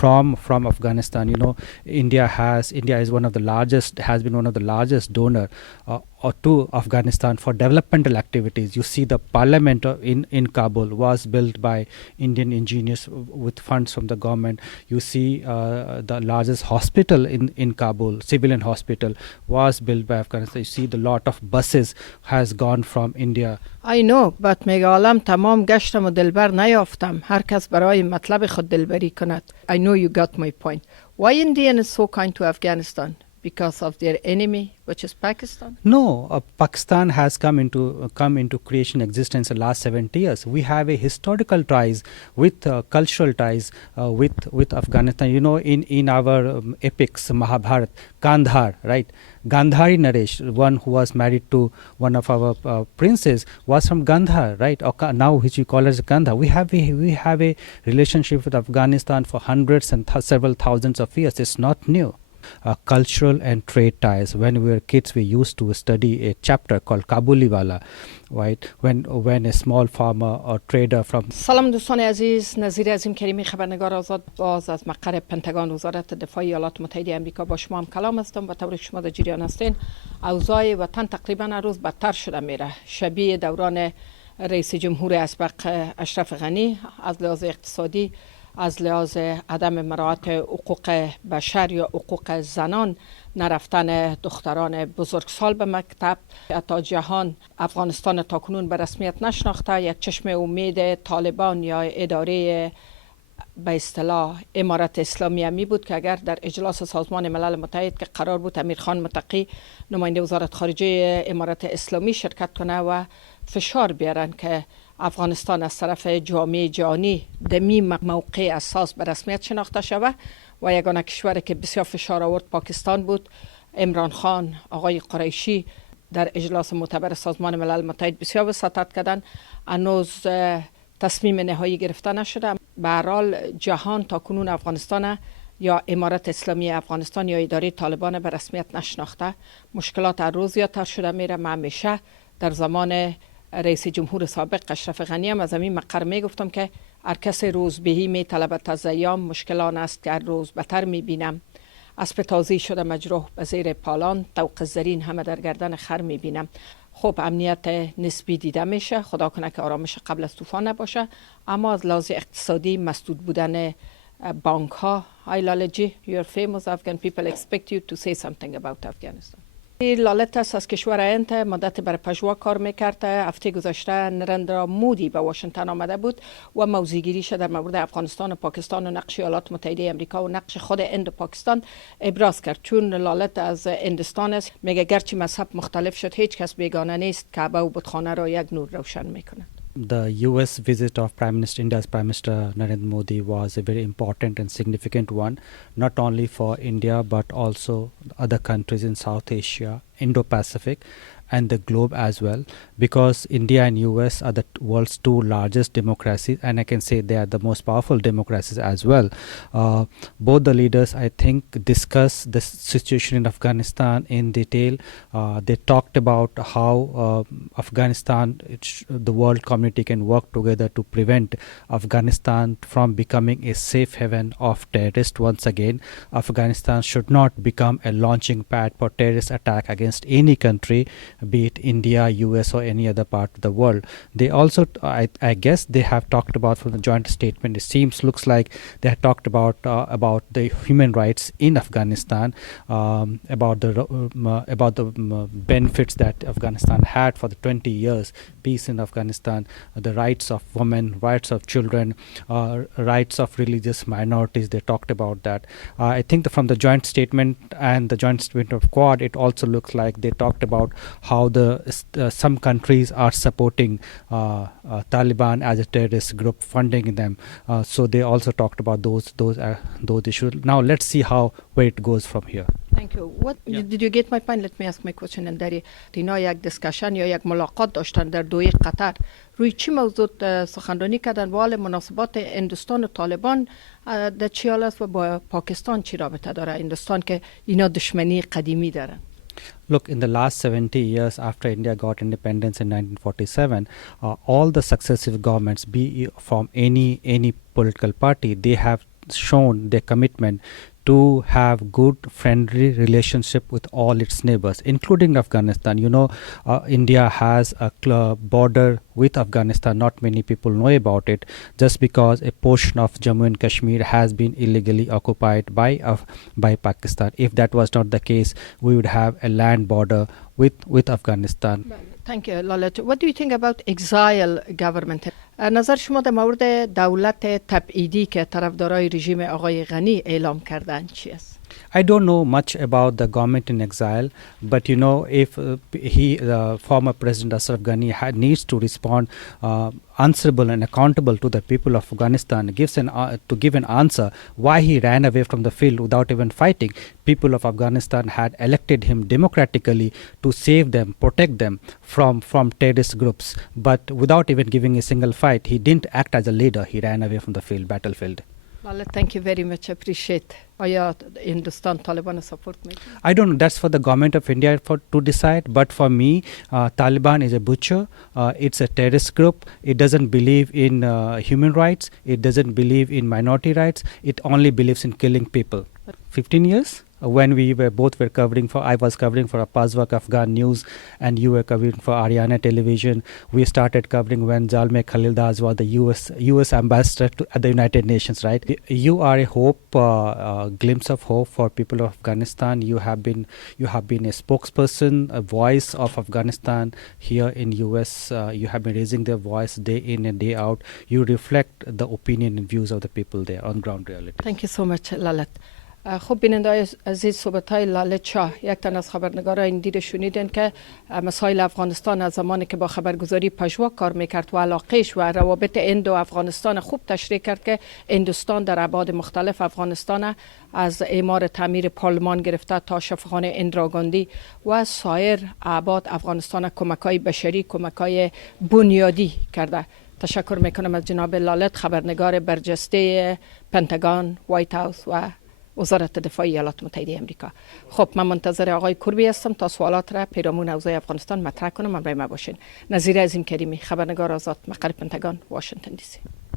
from Afghanistan. India is one of the largest, has been one of the largest donor to Afghanistan for developmental activities. You see, the parliament in Kabul was built by Indian engineers with funds from the government. You see, the largest hospital in Kabul, civilian hospital, was built by Afghanistan. You see, the lot of buses has gone from India. I know, but میگه عالم تمام گشتم و دلبر نیافتم. هر کس برای مطلب خود دلبری کند. I know you got my point. Why India is so kind to Afghanistan? Because of their enemy, which is Pakistan? No, Pakistan has come into creation existence in the last 70 years. We have a historical ties with cultural ties with Afghanistan. In our epics, Mahabharata, Kandhar, right? Gandhari Naresh, one who was married to one of our princes, was from Gandhar, right? Or now which we call as Gandhar. We have a relationship with Afghanistan for hundreds and several thousands of years. It's not new. Cultural and trade ties. When we were kids, we used to study a chapter called Kabuliwala, right? When a small farmer or trader from سلام دوستان عزیز، نذیره از این کریمی خبرنگار آزاد باز از مقر پنتاگون وزارت دفاع ایالات متحده آمریکا با شما هم کلام هستم. و طور که شما در جریان هستین، اوضاع وطن تقریبا هر روز بدتر شده میره، شبیه دوران رئیس جمهور اسبق اشرف غنی، از لحاظ اقتصادی، از لحاظ عدم مراعات حقوق بشر یا حقوق زنان، نرفتن دختران بزرگسال به مکتب. حتی جهان افغانستان تاکنون به رسمیت نشناخته. یک چشم امید طالبان یا اداره به اصطلاح امارت اسلامی می بود که اگر در اجلاس سازمان ملل متحد که قرار بود امیرخان متقی نماینده وزارت خارجه امارت اسلامی شرکت کنه و فشار بیارن که افغانستان از طرف جامعه جهانی دمی موقع اساس به رسمیت شناخته شود و یگانه کشوری که بسیار فشار آورد پاکستان بود. عمران خان، آقای قریشی در اجلاس معتبر سازمان ملل متحد بسیار وساطت کردن. هنوز تصمیم نهایی گرفته نشده. به هر حال جهان تا کنون افغانستان یا امارت اسلامی افغانستان یا اداره طالبان به رسمیت نشناخته. مشکلات هر روز زیادتر شده میره. من همیشه در زمان رئیس جمهور سابق اشرف غنی هم از همین مقر می گفتم که هر کس روزبهی می طلبد از ایام، مشکلان است که هر روز بتر می بینم. اسب تازی شده مجروح به زیر پالان، طوق زرین همه در گردن خر می بینم. خب امنیت نسبی دیده میشه، خدا کنه که آرامش قبل از طوفان نباشه. اما از لحاظ اقتصادی مسدود بودن بانک ها. لالجی your famous Afghan people expect you to say something about Afghanistan. لالت است از کشور هند، مدت بر پژوا کار میکرد. هفته گذشته نرندرا مودی به واشنگتن آمده بود و موضوعگیریش در مورد افغانستان و پاکستان و نقش ایالات متحده آمریکا و نقش خود هند و پاکستان ابراز کرد. چون لالت از هندستان است، میگه گرچه مذهب مختلف شد هیچ کس بیگانه نیست، کعبه و بتخانه را یک نور روشن میکنه. The US visit of India's Prime Minister Narendra Modi was a very important and significant one, not only for India but also other countries in South Asia, Indo-Pacific and the globe as well, because India and US are the world's two largest democracies, and I can say they are the most powerful democracies as well. Both the leaders, I think, discussed the situation in Afghanistan in detail. They talked about how Afghanistan, the world community can work together to prevent Afghanistan from becoming a safe haven of terrorists once again. Afghanistan should not become a launching pad for terrorist attack against any country, be it India, US or any other part of the world. They also, I guess they have talked about from the joint statement, it looks like they have talked about the human rights in Afghanistan, about the benefits that Afghanistan had for the 20 years, peace in Afghanistan, the rights of women, rights of children, rights of religious minorities. They talked about that. I think from the joint statement and the joint statement of Quad, it also looks like they talked about how some countries are supporting Taliban as a terrorist group, funding them. So they also talked about those issues. Now let's see where it goes from here. Thank you. Did you get my point? Let me ask my question. در اینا یک دیسکشن یا یک ملاقات داشتن در دوحه قطر، روی چی موضوع سخنرانی کردن؟ و مناسبات هندوستان و طالبان در چی حال است و با پاکستان چی رابطه داره؟ هندوستان که اینا دشمنی قدیمی دارن. Look, in the last 70 years after India got independence in 1947, all the successive governments, be from any political party, they have shown their commitment to have good friendly relationship with all its neighbors, including Afghanistan. You know, India has a border with Afghanistan. Not many people know about it, just because a portion of Jammu and Kashmir has been illegally occupied by Pakistan. If that was not the case, we would have a land border with Afghanistan. Thank you, Lalit. What do you think about exile government? نظر شما در مورد دولت تبعیدی که طرفدارای رژیم آقای غنی اعلام کردن چی است؟ I don't know much about the government in exile, but you know, if the former President Ashraf Ghani needs to respond answerable and accountable to the people of Afghanistan, to give an answer why he ran away from the field without even fighting. People of Afghanistan had elected him democratically to save them, protect them from terrorist groups, but without even giving a single fight, he didn't act as a leader. He ran away from the battlefield. Thank you very much. Appreciate. آیا هندوستان طالبان سپورت میکنه؟ I don't know. That's for the government of India to decide. But for me, Taliban is a butcher. It's a terrorist group. It doesn't believe in human rights. It doesn't believe in minority rights. It only believes in killing people. 15 years? When we were covering I was covering for Apazwak Afghan News, and you were covering for Ariana Television. We started covering when Zalmay Khalildas was the US ambassador at the United Nations, right? You are a glimpse of hope for people of Afghanistan. You have been a spokesperson, a voice of Afghanistan here in US. You have been raising their voice day in and day out. You reflect the opinion and views of the people there on ground reality. Thank you so much, Lalit. خب بیننده عزیز، صحبت‌های لاله شاه، یک تن از خبرنگاران هندی رو شنیدن که مسائل افغانستان از زمانی که با خبرگزاری پژوا کار میکرد و علاقهش و روابط هند و افغانستان خوب تشریح کرد که هندوستان در ابعاد مختلف افغانستان از اعمار تعمیر پارلمان گرفته تا شفاخانه اندراگاندی و سایر ابعاد افغانستان کمک‌های بشری، کمک‌های بنیادی کرده. تشکر میکنم از جناب لالت، خبرنگار برجسته پنتاگون، وایت هاوس و وزارت دفاع ایالات متحده آمریکا. خب من منتظر آقای کربی هستم تا سوالات را پیرامون اوضاع افغانستان مطرح کنم. همراه ما باشین. نظیره کریمی، خبرنگار آزاد، مقر پنتاگون، واشنگتن دی سی.